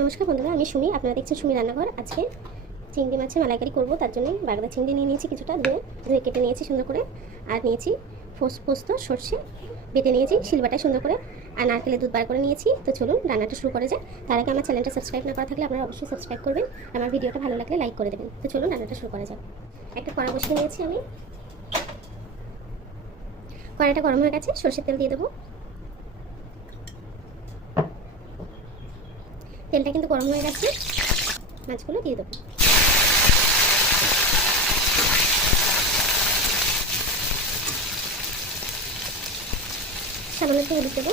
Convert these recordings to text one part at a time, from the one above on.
নমস্কার বন্ধুরা, আমি সুমি। আপনারা দেখছেন সুমি রান্নাঘর। আজকে চিংড়ি মাছের মালাইকারি করব। তার জন্য বাগদা চিংড়ি নিয়ে নিয়েছি, কিছুটা ধুয়ে কেটে নিয়েছি সুন্দর করে। আর নিয়েছি পোস্ত সর্ষে বেটে নিয়েছি শিলবাটায় সুন্দর করে। আর নারকেলের দুধ বার করে নিয়েছি। তো চলুন রান্নাটা শুরু করা যায়। তার আগে আমার চ্যানেলটা সাবস্ক্রাইব না করা থাকলে আপনারা অবশ্যই সাবস্ক্রাইব করবেন। আমার ভিডিওটা ভালো লাগলে লাইক করে দেবেন। তো চলুন রান্নাটা শুরু করা যাক। একটা কড়া বসিয়ে নিয়েছি আমি। কড়াটা গরম হয়ে গেছে, সর্ষের তেল দিয়ে দেবো। তেলটা কিন্তু গরম হয়ে গেছে, মাছগুলো দিয়ে দেবো। সামান্য একটু হলুদ দেবো,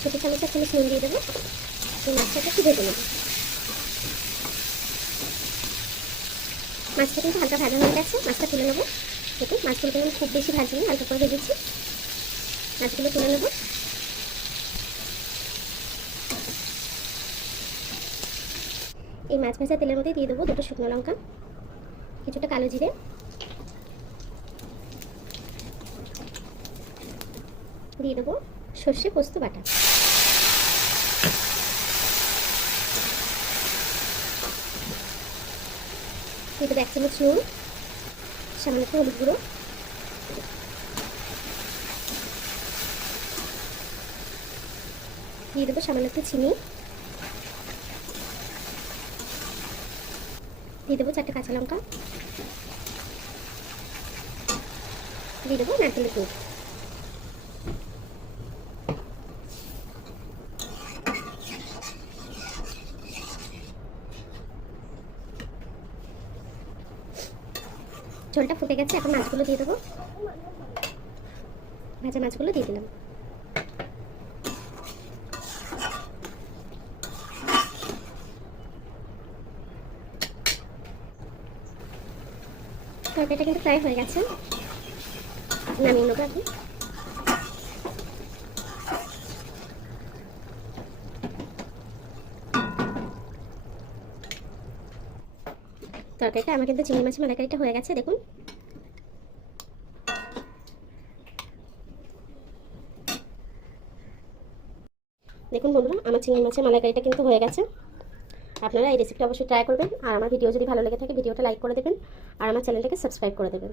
ছোটো চামচের চামচ নুন দিয়ে দেবো। এই মাছটাকে একটু ভেজে নেব। মাছটা কিন্তু হালকা ভাজা হয়ে গেছে, মাছটা তুলে নেবো। দেখুন মাছগুলোকে আমি খুব বেশি ভাজিনি, হালকা করে ভেজেছি। মাছগুলো তুলে নেবো। এই মাছ ভাজা তেলের মধ্যে দিয়ে দেবো দুটো শুকনো লঙ্কা, কিছুটা কালো জিরে, দিয়ে দেবো সর্ষে পোস্ত বাটা, দিয়ে দেবো 1 চামচ নুন, সামান্য একটু হলুদ গুঁড়ো, দিয়ে দেবো সামান্য একটু চিনি, দিয়ে দেবো 4টে কাঁচা লঙ্কা, দিয়ে দেবো নারকেলের দুধ। ঝোলটা ফুটে গেছে, এখন মাছগুলো দিয়ে দেবো। ভাজা মাছগুলো দিয়ে দিলাম। তরকারিটা কিন্তু ফ্রাই হয়ে গেছে, নামিয়ে নেবো এখন। তরকারিটা আমার কিন্তু চিংড়ি মাছের মালাইকারিটা হয়ে গেছে, দেখুন। দেখুন বন্ধুরা, আমার চিংড়ি মাছের মালাইকারিটা কিন্তু হয়ে গেছে। আপনারা এই রেসিপিটা অবশ্যই ট্রাই করবেন। আর আমার ভিডিও যদি ভালো লেগে থাকে ভিডিওটা লাইক করে দেবেন, আর আমার চ্যানেলটাকে সাবস্ক্রাইব করে দেবেন।